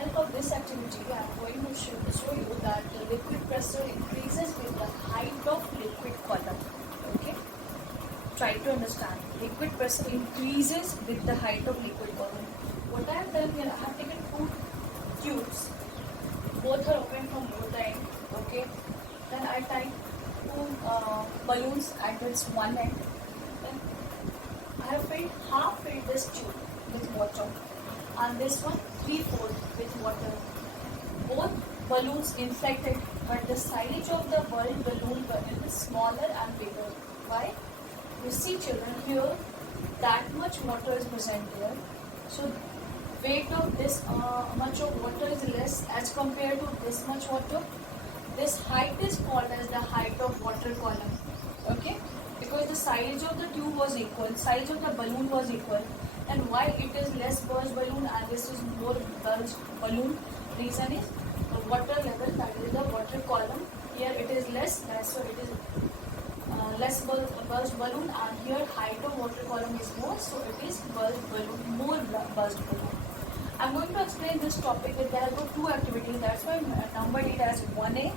help of this activity, I am going to show you that the liquid pressure increases with the height of liquid column. Okay, try to understand. Liquid pressure increases with the height of liquid column. What I have done here, I have taken two tubes. Both are open from both the end. Okay, then I tied two balloons at its one end. Then I have filled this tube with water, and this one 3/4 with water. Both balloons inflated, but the size of the balloon is smaller and bigger. Why? You see, children, here that much water is present there, so weight of this much of water is less as compared to this much water. This height is called as the height of water column. Okay, because the size of the tube was equal, size of the balloon was equal. And why it is less burst balloon and this is more burst balloon? Reason is the water level, that is the water column. Here it is less, that's why it is less burst balloon, and here height of water column is more, so it is burst balloon, more burst balloon. I'm going to explain this topic with the help of two activities. That's why I numbered it as 1A,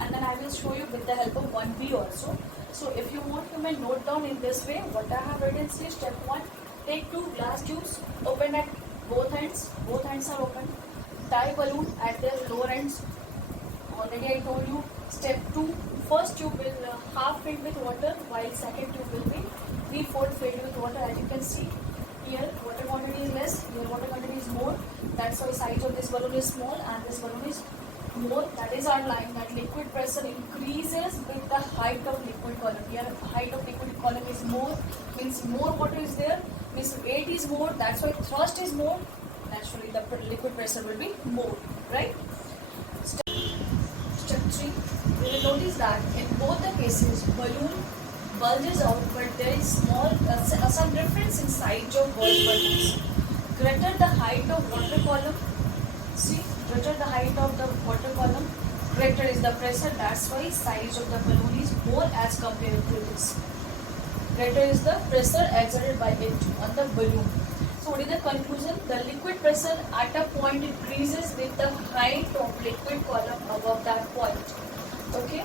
and then I will show you with the help of 1B also. So if you want, you may note down in this way what I have written. See, step 1. Take two glass tubes, open at both ends. Both ends are open. Tie balloon at their lower ends. Already I told you. Step 2. First tube will half filled with water, while second tube will be 3/4 filled with water. As you can see, here water quantity is less, here water quantity is more. That's why size of this balloon is small and this balloon is more. That is our line, that liquid pressure increases with the height of liquid column. Here height of liquid column is more, means more water is there, means weight is more, that's why thrust is more. Naturally the liquid pressure will be more, right? Step 3, we will notice that in both the cases balloon bulges out, but there is some difference in size of both balloons. Greater the height of water column, see, greater the height of the water column, greater is the pressure. That's why size of the balloon is more as compared to this. Greater is the pressure exerted by it on the balloon. So what is the conclusion? The liquid pressure at a point increases with the height of liquid column above that point. Okay.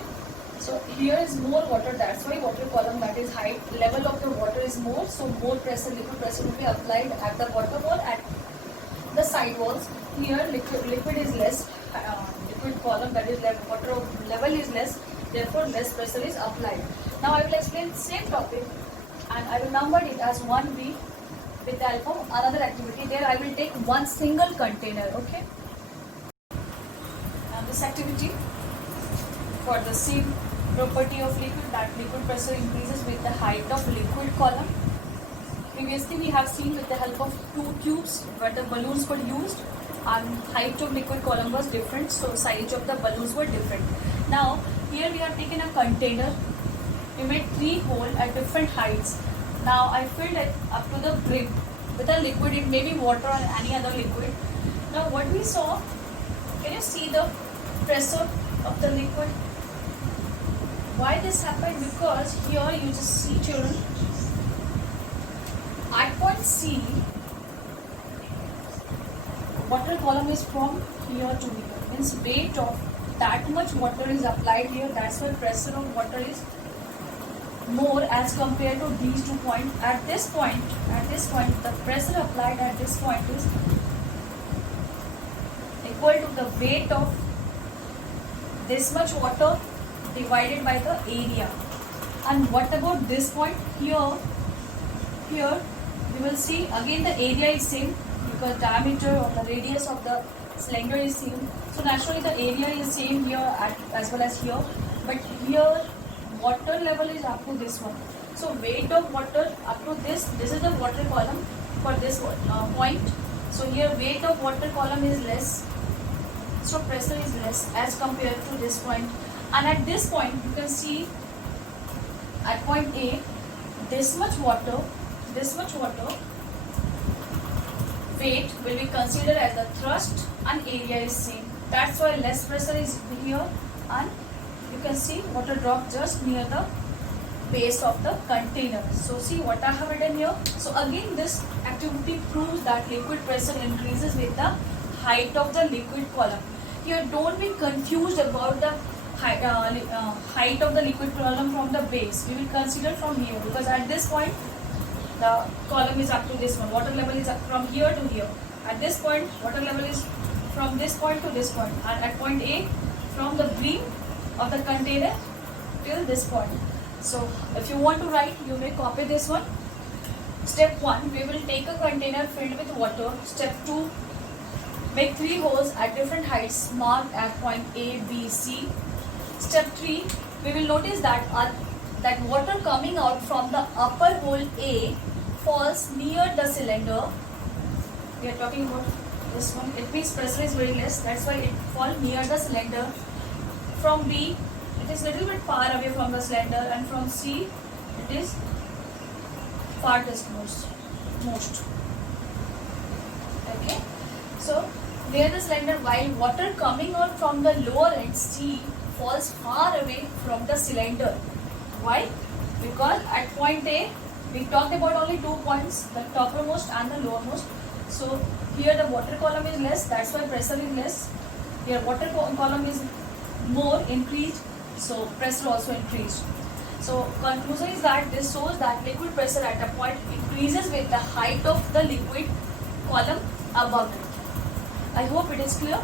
So here is more water. That's why water column, that is height level of the water is more. So more pressure, liquid pressure will be applied at the bottom or at the side walls. Here liquid is less, liquid column, that is water level is less, therefore less pressure is applied. Now I will explain the same topic and I will number it as 1B with the help of another activity. There I will take one single container. Okay. And this activity for the same property of liquid, that liquid pressure increases with the height of liquid column. Previously we have seen with the help of two tubes where the balloons were used and height of liquid column was different, so size of the balloons were different. Now here we have taken a container, we made 3 holes at different heights. Now I filled it up to the brim with a liquid, it may be water or any other liquid. Now what we saw, can you see the pressure of the liquid? Why this happened? Because here you just see, children, at point C, water column is from here to here. Means weight of that much water is applied here. That's why pressure of water is more as compared to these 2 points. At this point, the pressure applied at this point is equal to the weight of this much water divided by the area. And what about this point? Here you will see again the area is same because diameter or the radius of the cylinder is same. So naturally the area is same here as well as here. But here water level is up to this one. So weight of water up to this is the water column for this point. So here weight of water column is less. So pressure is less as compared to this point. And at this point you can see at point A, this much water weight will be considered as the thrust and area is same. That's why less pressure is here and you can see water drop just near the base of the container. So see what I have written here. So again this activity proves that liquid pressure increases with the height of the liquid column. Here don't be confused about the height of the liquid column from the base. We will consider from here, because at this point the column is up to this one. Water level is up from here to here. At this point, water level is from this point to this point, and at point A, from the brim of the container till this point. So if you want to write, you may copy this one. Step 1, we will take a container filled with water. Step 2, make 3 holes at different heights marked at point A, B, C. Step 3, we will notice that that water coming out from the upper hole A falls near the cylinder. We are talking about this one. It means pressure is very less, that's why it falls near the cylinder. From B, it is little bit far away from the cylinder, and from C, it is farthest most. Okay, so near the cylinder, while water coming out from the lower end C falls far away from the cylinder. Why? Because at point A, we talked about only 2 points, the toppermost and the lowermost. So here the water column is less, that's why pressure is less. Here water column is more increased, so pressure also increased. So conclusion is that this shows that liquid pressure at a point increases with the height of the liquid column above it. I hope it is clear.